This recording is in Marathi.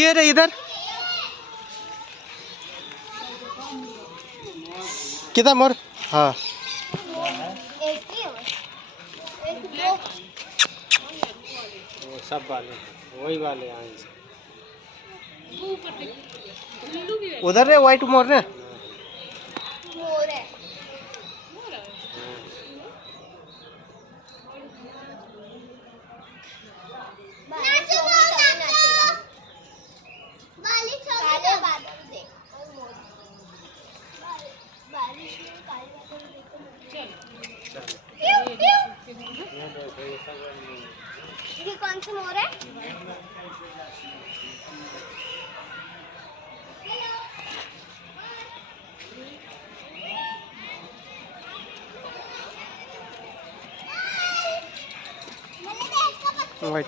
ये रे इधर किधर मोर। हाँ वो सब वाले वही वाले आए उधर रे व्हाइट मोर रे। ये कौन सी मोर है? व्हाइट